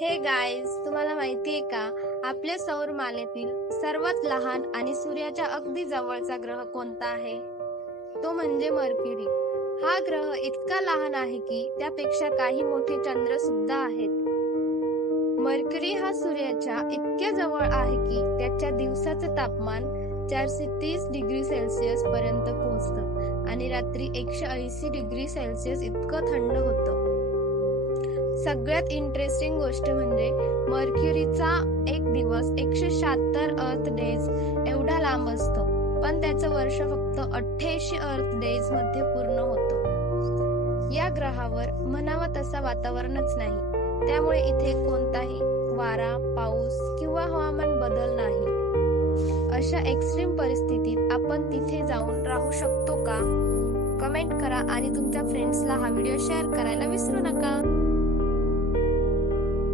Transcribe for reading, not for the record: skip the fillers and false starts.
हे गाईज, तुम्हाला माहितीये का आपल्या सौर मालेतील सर्वात लहान आणि सूर्याच्या अगदी जवळचा ग्रह कोणता आहे? तो म्हणजे मर्क्युरी. हा ग्रह इतका लहान आहे की त्यापेक्षा काही मोठे चंद्र सुद्धा आहेत. मर्क्युरी हा सूर्याच्या इतक्या जवळ आहे की त्याच्या दिवसाचं तापमान 430 डिग्री सेल्सिअस पर्यंत पोहोचतं आणि रात्री 180 डिग्री सेल्सिअस इतकं थंड होतं. सगळ्यात इंटरेस्टिंग गोष्ट म्हणजे मर्क्युरीचा एक दिवस 176 अर्थ डेज एवढा लांब असतो, पण त्याचं वर्ष फक्त 88 अर्थ डेज मध्ये पूर्ण होतं. या ग्रहावर म्हणावं तसं वातावरणच नाही, त्यामुळे इथे कोणताही वारा, पाऊस किंवा हवामान बदल नाही. अशा एक्स्ट्रीम परिस्थितीत आपण तिथे जाऊन राहू शकतो का? कमेंट करा आणि तुमच्या फ्रेंड्सला हा व्हिडिओ शेअर करायला विसरू नका.